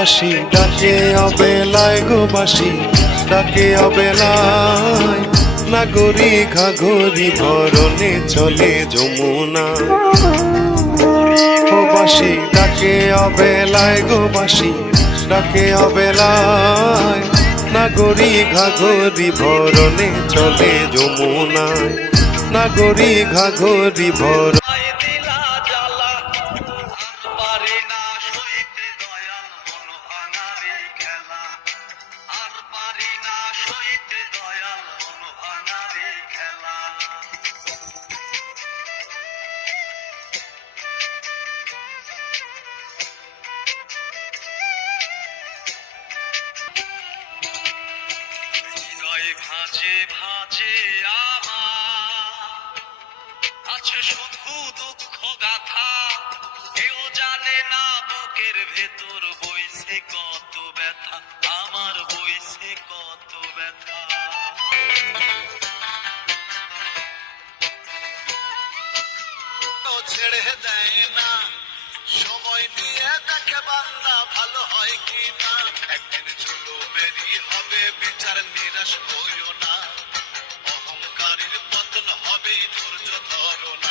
বাঁশি ডাকে অবেলায় গো বাঁশি ডাকে অবেলায়, নাগরি ঘাঘরি ভরণে চলে যমুনা। ও বাঁশি ডাকে অবেলায় গো বাঁশি ডাকে অবেলায়, নাগরি ঘাঘরি ভরণে চলে যমুনায়, নাগরি ঘাঘরি ভর। ভাজে ভাজে আমার আছে শুধু দুঃখ গাথা, কেউ জানে না বুকের ভেতর বইছে কত ব্যথা, আমার বইছে কত ব্যথা। ছেড়ে দেয় না, সময় নিয়ে দেখে বান্দা ভালো হয় কি না, একদিন চলো বেরি হবে বিচার, নিরাশ হইও না, অহংকারের পতন হবে, ধৈর্য ধরো না।